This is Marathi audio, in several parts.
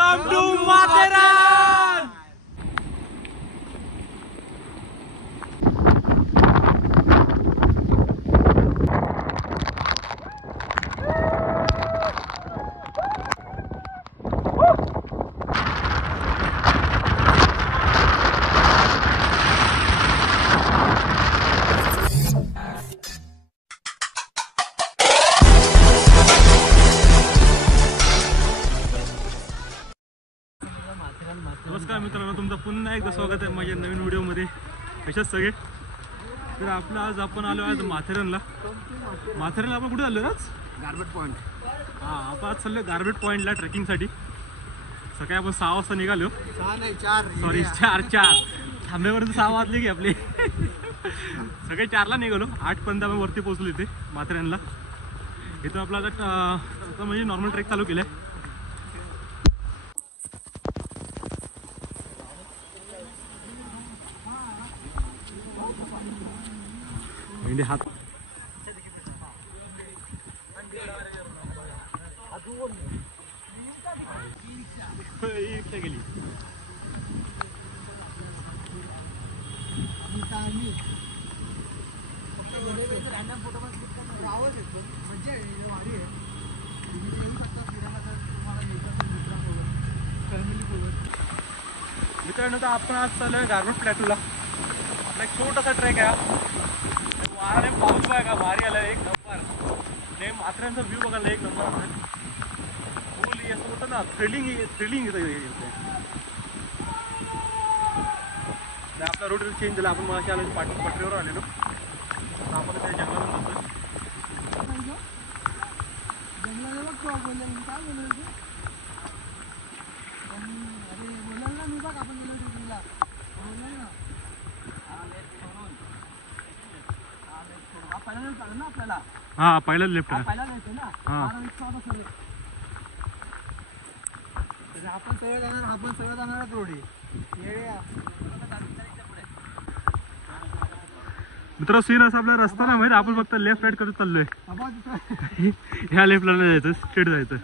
कम टू माथेरान। नमस्कार मित्रांनो, तुमचं पुन्हा एकदा स्वागत आहे माझ्या नवीन व्हिडिओमध्ये। कशात सगळे तर आपलं आज आपण आलो आज माथेरानला आपण कुठे आलो आज? गारबेट पॉइंट। हां, आपण आज चाललो गारबेट पॉइंटला ट्रेकिंगसाठी। सकाळी आपण 6 वाजता निघालो। 6 नाही 4 सॉरी 4 थांबेपर्यंत 6 वाजले की आपले। सकाळी 4ला निघालो, 8:15 आपण वरती पोहोचलो इथे माथेरानला। इथं आपला आता म्हणजे नॉर्मल ट्रेक चालू केलं आहे। इंडिया हात गेली। मित्रांनो, तर आपण आज चाललोय गारबेट प्लॅटूला। आपला एक छोटासा ट्रेक आहे। वारे पाऊस बघा भारी आला, एक नंबर। आणि माथेरानचा व्ह्यू बघायला एक नंबर आहे। फुल असं होतं ना, थ्रिलिंग येते। आपला रोड चेंज झाला, आपण मगाशी आलो पटरीवर आलेलो, आपण त्या जंगलातून जातोय। हा, पहिला लेफ्ट आहे। आपण सगळं जाणार रोड मित्र, सीन असा आपला रस्ता ना माहिती, आपण फक्त लेफ्ट राईट करत चाललोय। ह्या लेफ्टला नाही जायचं, स्ट्रेट जायचं।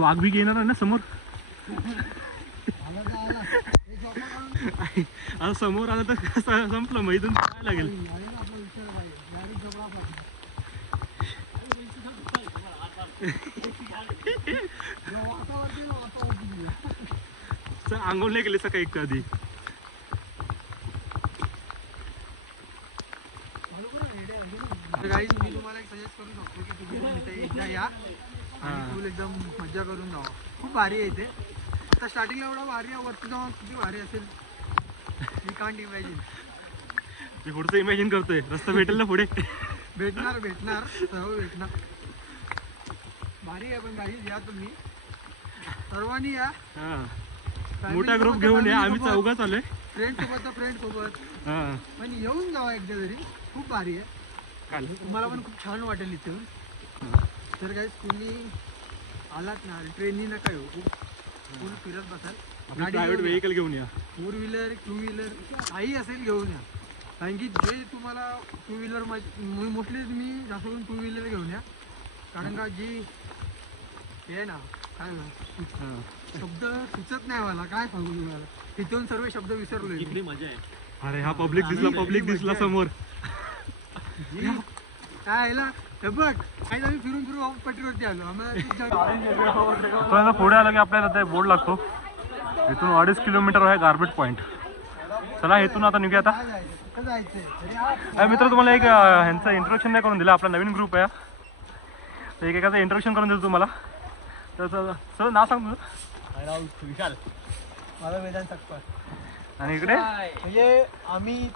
वाघ बी येणार आहे ना समोर। आता समोर आलं तर संपलं, मग इथून काय लागेल। आंघोळ नाही केली सकाळी कधी। गाईज, मी तुम्हाला एक सजेस्ट करू शकतो की तुम्ही इथे एकदा या आणि फुल एकदम मजा करून जावा। खूप भारी आहे इथे। आता स्टार्टिंगला एवढा भारी आहे, वरती जाऊन किती भारी असेल मी कांट इमॅजिन। मी पुढचं इमॅजिन करतोय, रस्ता भेटेल ना पुढे। भेटणार सर्व भेटणार। भारी आहे। पण गाईज या, तुम्ही सर्वांनी या। मोठा ग्रुप घेऊन या, आम्ही चौघाच आलोय। फ्रेंड सोबत पण येऊन जावा एकदा तरी, खूप भारी आहे। तुम्हाला पण खूप छान वाटेल इथे। तर गाईज, तुम्ही आलात ना, ट्रेननी नका येऊ, फुल फिरत बसाल। प्रायव्हेट व्हेकल घेऊन या, 4 व्हीलर 2 व्हीलर काही असेल घेऊन या। कारण की जे तुम्हाला 2 व्हीलर मोस्टली तुम्ही जास्त करून 2 व्हीलर घेऊन या। कारण का जी हे ना, काय शब्द सुचत नाही मला, काय सांगू तुम्हाला। तिथून सर्व शब्द विसरलोय। इतकी मजा आहे। अरे हा पब्लिक दिसला समोर। काय हे बघ, काही आम्ही फिरून पटरीवरती आलो। आम्हाला पुढे आलं की आपल्याला ते बोर्ड लागतो। इथून 2.5 किलोमीटर आहे गारबेट पॉइंट। चला, इथून आता निघूया। आता मित्र, तुम्हाला एक ह्यांचं इंट्रोडक्शन नाही करून दिलं। आपला नवीन ग्रुप आहे, तर एकाचं इंट्रोडक्शन करून दिलं तुम्हाला। तर सर नाव सांग तुझं? विशाल। माझा वेदांत सकपाळ। आणि इकडे म्हणजे आम्ही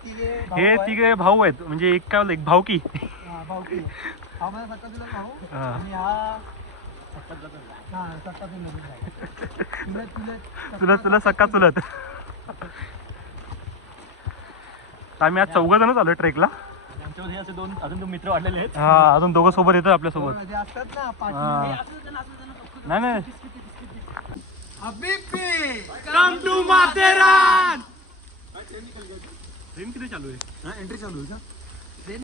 तिघे भाऊ आहेत, म्हणजे एक काय बोलतो, एक भाऊकी। भाऊकी। हा माझा सक्का तुला भाऊ आणि हा तुला सक्का चुलत। आम्ही आज 4 जणच आलो ट्रेकला। आमच्यामध्ये असे 2 अजून मित्र वाढलेले आहेत। हा, अजून 2 सोबत येतात आपल्या सोबत। नाही हबीबी, कम टू माथेरान। ट्रेन किती चालू आहे? हा एंट्री चालू आहे का? ट्रेन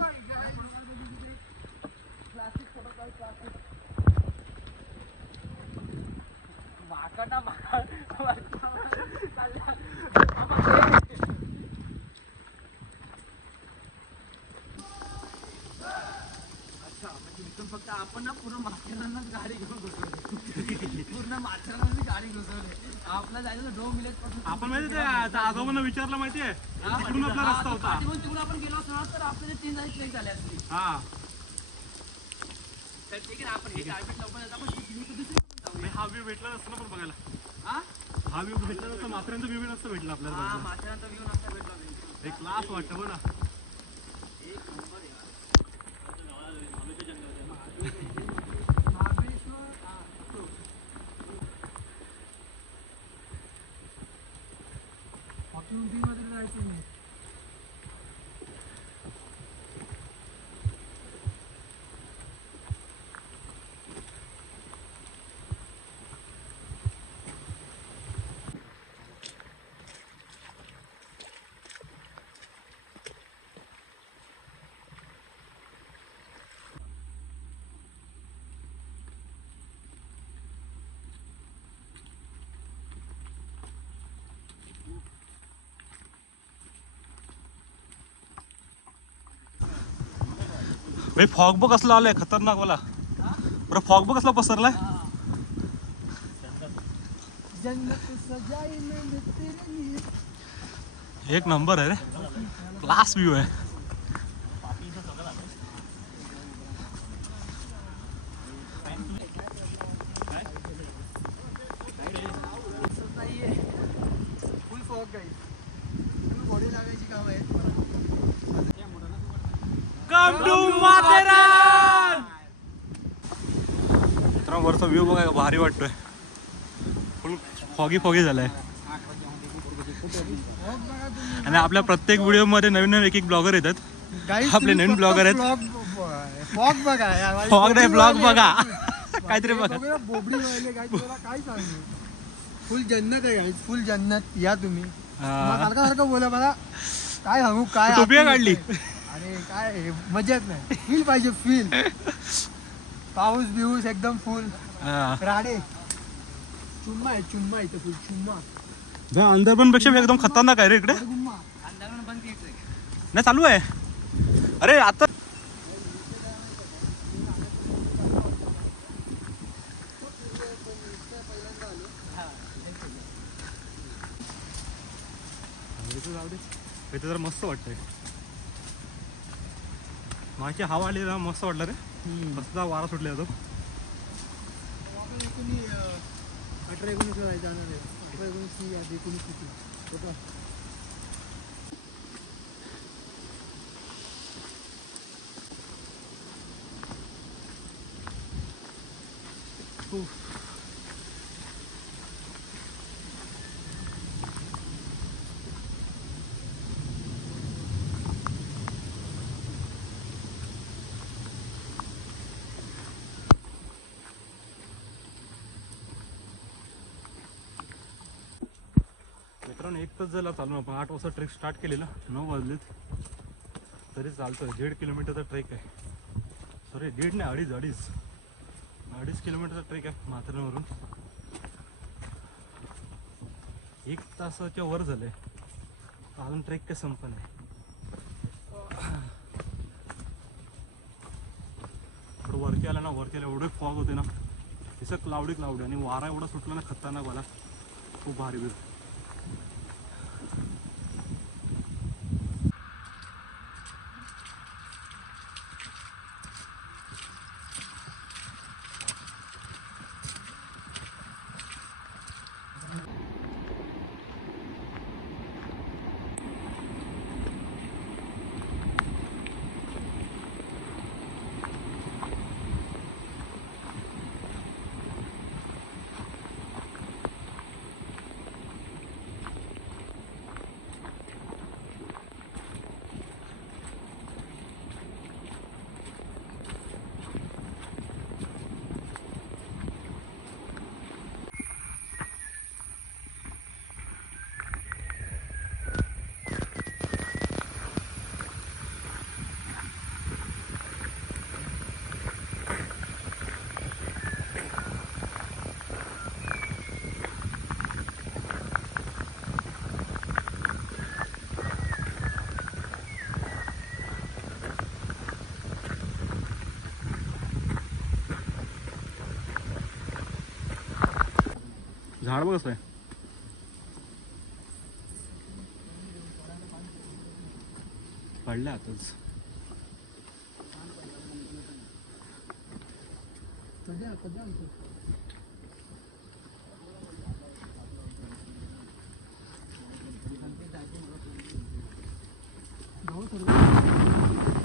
फक्त आपण ना पूर्ण माथेरानच गाडी घेऊन बसवली. पूर्ण माथेरानच गाडी घुसवली. आपला जायचं 2 मिनिट पासून आपण माहिती त्या आजोबांना विचारलं माहितीये तिकडून आपला रस्ता होता. तिकडून आपण गेलो असतो ना तर आपल्याला 3 जागी ट्रेन झाली असती. हा तर ठीक आहे आपण हे टार्गेट लवकर जाता पण दुसरी हा व्ह्यू भेटला नसतं ना पण बघायला. हा हा व्ह्यू भेटला नसतं माथेरानचा व्ह्यू नसतं भेटला आपल्याला. माथेरानचा व्ह्यू नसता भेटला. एक क्लास वाटतं बघ ना. मध्ये जायचं नाही. भाई फॉग बघ कसला आलाय खतरनाक वाला. बरं फॉग बघ कसला पसरलाय. एक नंबर आहे रे. क्लास व्ह्यू आहे. फुल फॉग गाईस. बॉडी लावायची काम आहे. Come to Matheran. मित्रांनो वरचा व्ह्यू बघा भारी वाटतोय. फुल फॉगी फॉगी झालाय. आणि आपल्या प्रत्येक व्हिडिओ मध्ये नवीन नवीन एक ब्लॉगर येतात. आपले नवीन ब्लॉगर आहेत. फॉग बघा. फॉग नाही ब्लॉग बघा. काहीतरी बघा. बोबडी व्हायला काय तुला काय सांगू. फुल जन्नत आहे गाईस. फुल जन्नत. या तुम्ही सारखं बोला मला काय सांगू काय टोपी काढली. अरे काय मजाच नाही. फील पाहिजे फील. पाऊस बिऊस एकदम फुल राडे. चुम्मा आहे चुम्मा इथं फुल चुम्मा. अंदर पण पेक्षा एकदम खतरनाक आहे रे इकडे. नाही चालू आहे. अरे आता इथे जरा मस्त वाटतंय. माझी हवा आली ना मस्त वाटलं रे. मस्त वारा सुटला जातो. 18-19 जाणार आहे. 18-19 या 19 किती. मित्रांनो 1 तास झाला चालू. आपण 8 वाजता ट्रेक स्टार्ट केलेला. 9 वाजलेत तरी चालतोय. 1.5 किलोमीटरचा ट्रेक आहे. सॉरी 1.5 नाही 2.5 किलोमीटरचा ट्रेक आहे माथेरानवरून. 1 तासाच्या वर झालंय. अजून ट्रेक काय संपत नाही. वरती आला ना वरती आला एवढे फॉग होते ना. तिचं क्लाउडी आणि वारा एवढा सुटला ना खतरनाक वाला. खूप भारी व्ह्यू. झाड बघ कसं आहे. पडलं आताच.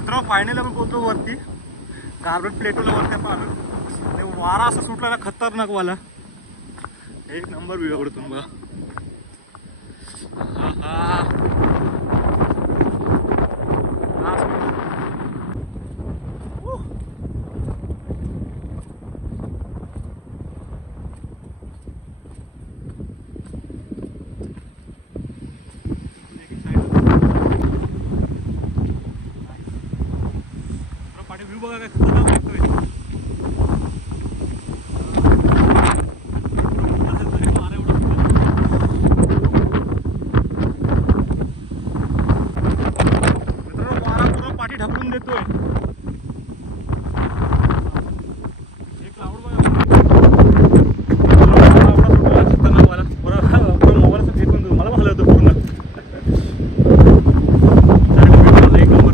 तर फायनली आपण पोहोचलो वरती. गार्बेज प्लेटूला वरती आपण आलो. आणि वारा असा सुटला ना खतरनाक वाला. एक नंबर व्ह्यू आवडतो बघा. व्ह्यू बघा काय खतरनाक वाटतोय. वारा पूर्ण पाठी ढकलून देतोय. एक क्लाउड बघा खतरनाक वाला. पूर्ण मोबाईलचा फेकून देतो. मला भालं होतं पूर्ण. एक नंबर.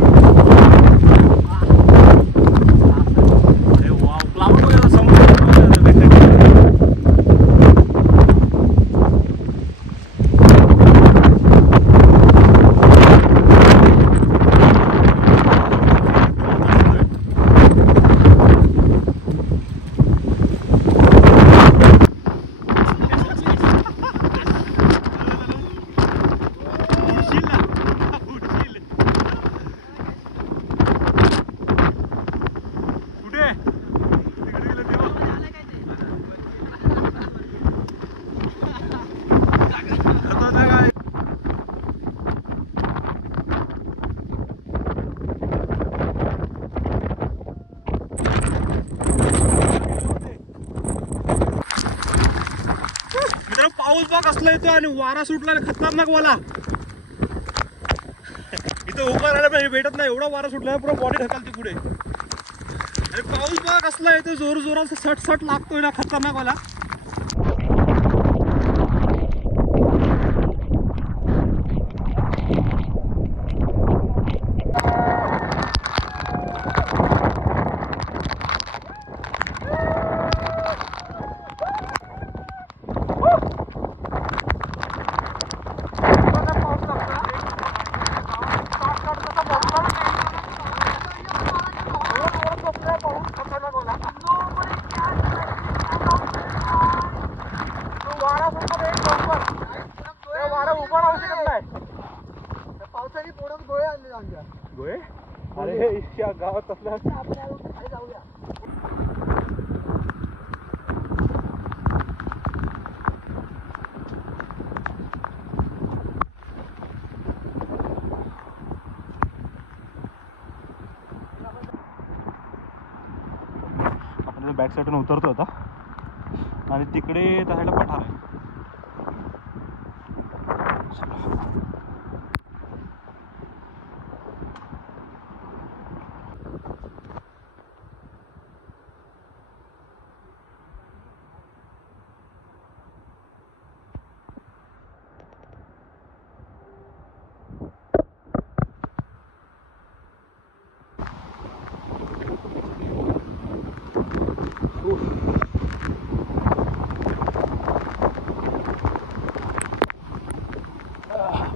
पाऊस बघ कसला येतो आणि वारा सुटला खतरनाक वाला. इथं उभा राहायला भेटत नाही. एवढा वारा सुटला पुरा बॉडी ढकलते पुढे. आणि पाऊस बघ कसला येतो जोर जोरात सट सट लागतोय ना खतरनाक वाला. पावसाची पोटात गोळे आणले आमच्या. गोळे? अरे इतक्या गावात असल्या जाऊया. आपण बॅक साईडून उतरतो आता आणि तिकडे त्याला पठार आहे.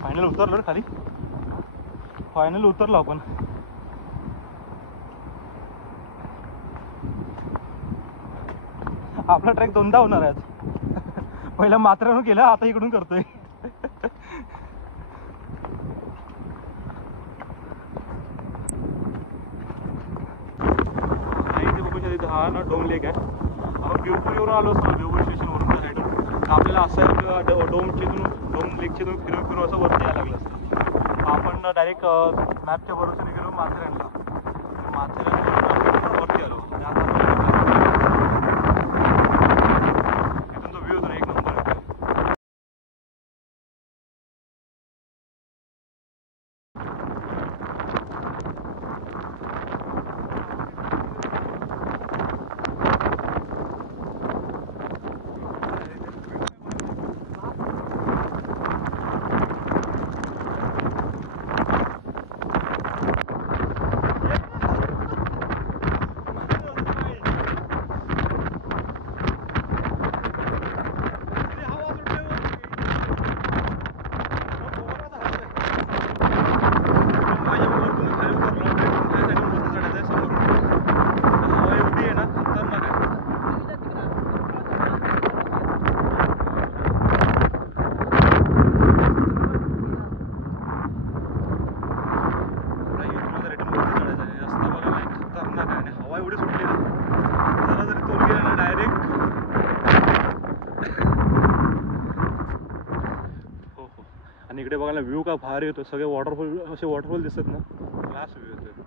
फायनल उतरलो रे खाली. फायनल उतरलो आपण. आपला ट्रेक दोनदा होणार आहे आज. पहिला माथेरानहून केला, आता इकडून करतोय. हा ना डोम लेक आहे. आपण भिवपूरवरून आलो असतो ना, भिवपूर स्टेशनवरून त्या साईडून आपल्याला असं डोम लेकच्या फिरून असं वरती यायला लागलं असतं. आपण डायरेक्ट मॅपच्या भरोशाने गेलो माथेरानला. माथेरान वरती आलो. इथून तो व्ह्यू तर एक नंबर आहे. बघा भारी येतो, सगळे वॉटरफॉल असे वॉटरफॉल दिसत ना, क्लास व्ह्यू येतो.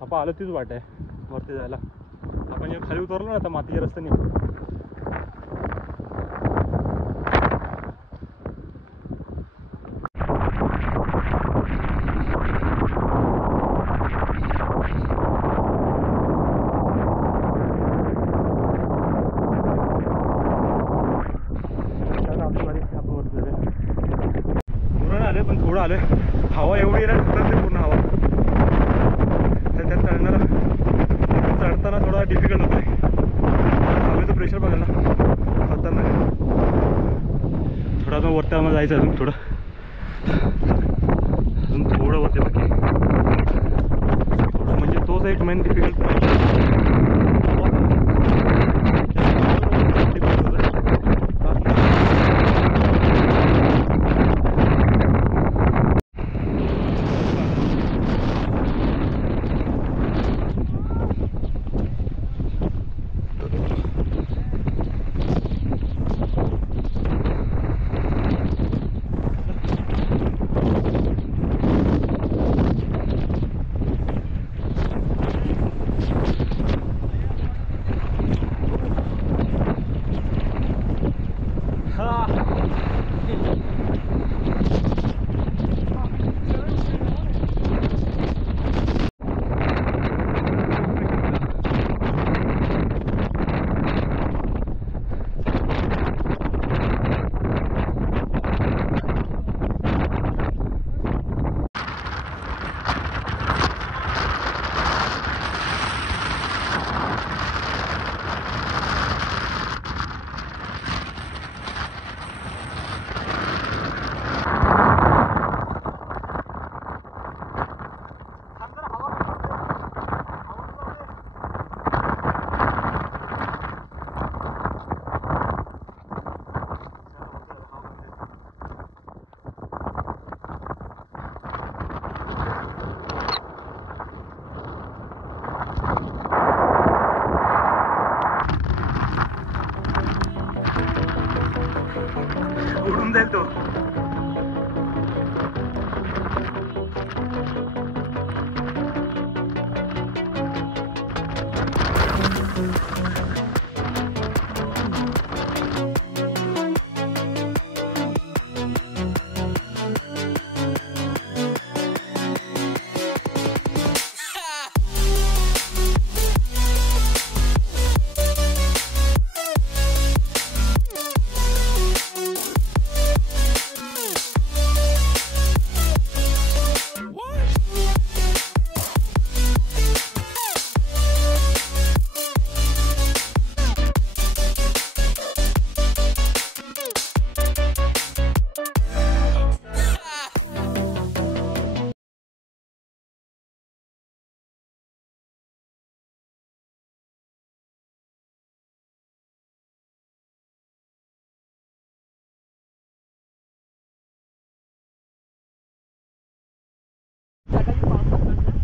आपण आलो तीच वाट आहे वरती जायला. आपण जे खाली उतरलो ना आता मातीच्या रस्त्याने, आले पण थोडं आलं. हवा एवढी आहे ना, ढकलते पूर्ण हवा. तर त्यात चढणारा चढताना थोडा डिफिकल्ट होत आहे. हवेचं प्रेशर बघायला खतरनाक आहे. थोडा अजून वरती आम्हाला जायचं, अजून थोडं वरती बाकी थोडं, म्हणजे तोच एक मेन डिफिकल्ट पॉईंट. उडून जाईल तो.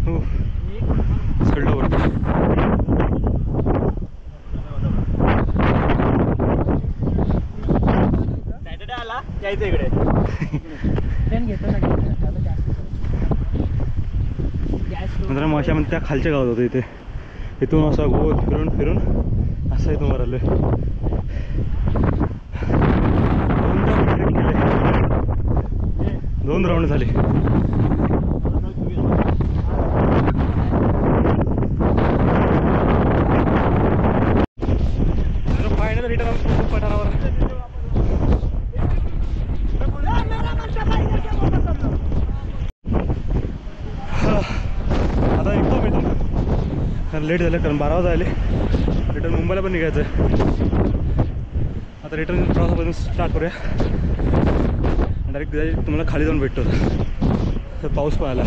हो चढलो वरती. सॅटर्डे आला यायचं इकडे. नंतर माशामध्ये त्या खालच्या गावात होतं. इथे इथून असा गोल फिरून फिरून असं इथून वर आलोय. 2 राऊंड झाले. फायनल रिटर्न पठारावर. आता एकदम इथून कारण लेट झालं, कारण 12 वाजता आले. रिटर्न मुंबईला पण निघायचं आहे. आता रिटर्न प्रवासापासून स्टार्ट करूया. डायरेक्ट तुम्हाला खाली जाऊन भेटतो. तर पाऊस पण आला.